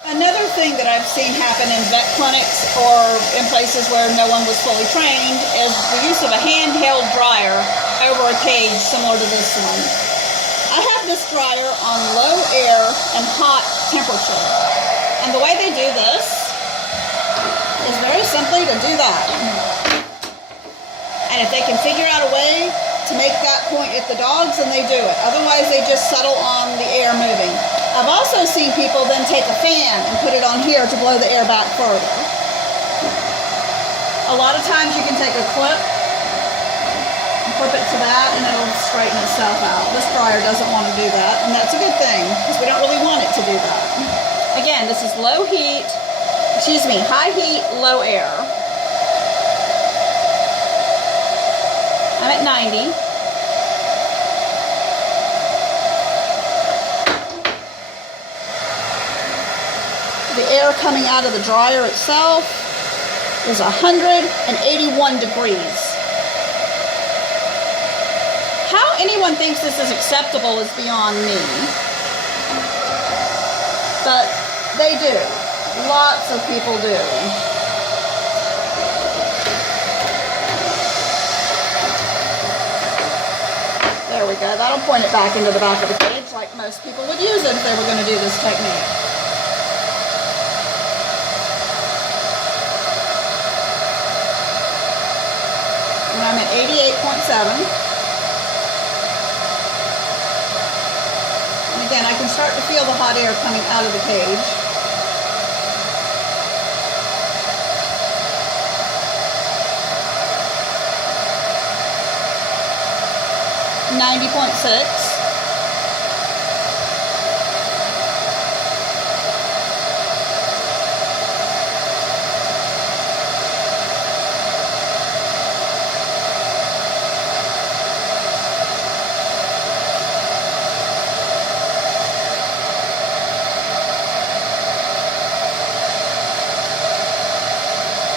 Another thing that I've seen happen in vet clinics or in places where no one was fully trained is the use of a handheld dryer over a cage similar to this one. I have this dryer on low air and hot temperature. And the way they do this is very simply to do that. And if they can figure out a way to make that point at the dogs, then they do it. Otherwise, they just settle on the air moving. I've also seen people then take a fan and put it on here to blow the air back further. A lot of times you can take a clip and clip it to that and it'll straighten itself out. This dryer doesn't want to do that, and that's a good thing because we don't really want it to do that. Again, this is high heat, low air. I'm at 90. The air coming out of the dryer itself is 181 degrees. How anyone thinks this is acceptable is beyond me. But they do. Lots of people do. There we go. That'll point it back into the back of the cage like most people would use it if they were going to do this technique. And I'm at 88.7. And again, I can start to feel the hot air coming out of the cage. .6.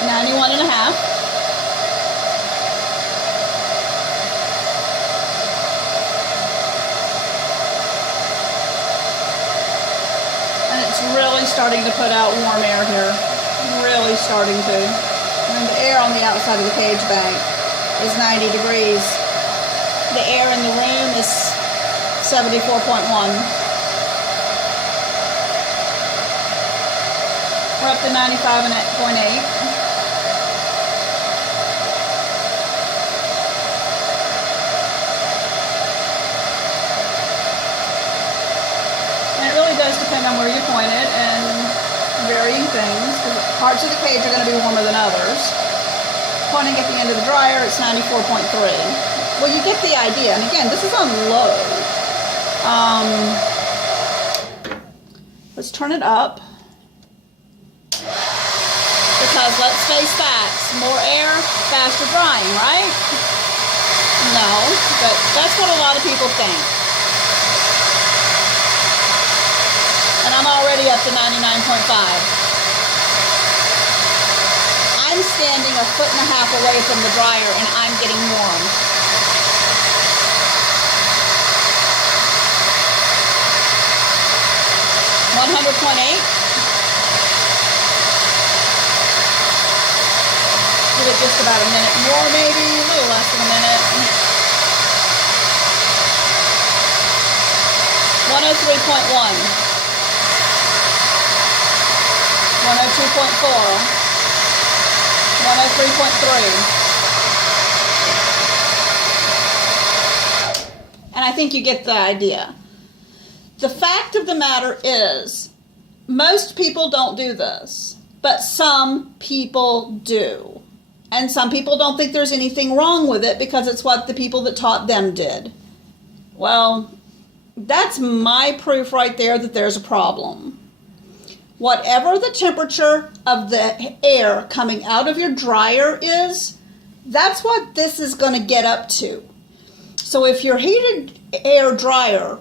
.91 and a half. Really starting to put out warm air here. Really starting to. And the air on the outside of the cage bank is 90 degrees. The air in the room is 74.1. We're up to 95.8. Does depend on where you point it and varying things. Parts of the cage are going to be warmer than others. Pointing at the end of the dryer, it's 94.3. Well, you get the idea. And again, this is on low. Let's turn it up. Because let's face facts. More air, faster drying, right? No, but that's what a lot of people think. And I'm already up to 99.5. I'm standing 1.5 feet away from the dryer and I'm getting warm. .8. Give it just about a minute more, maybe a little less than a minute. 103.1. 102.4, 103.3. And I think you get the idea. The fact of the matter is, most people don't do this, but some people do. And some people don't think there's anything wrong with it because it's what the people that taught them did. Well, that's my proof right there that there's a problem. Whatever the temperature of the air coming out of your dryer is, that's what this is going to get up to. So if your heated air dryer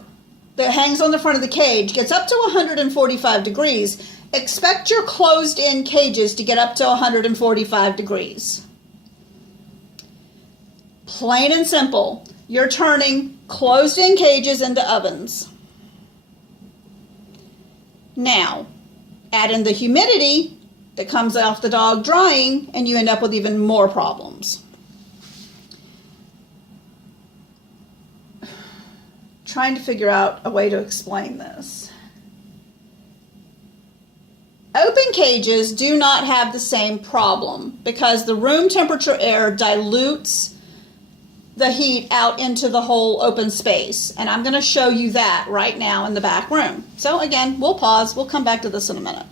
that hangs on the front of the cage gets up to 145 degrees, expect your closed-in cages to get up to 145 degrees. Plain and simple, you're turning closed-in cages into ovens. Now, Add in the humidity that comes off the dog drying, and you end up with even more problems. Trying to figure out a way to explain this. Open cages do not have the same problem because the room temperature air dilutes the heat out into the whole open space. And I'm going to show you that right now in the back room. So again, we'll pause. We'll come back to this in a minute.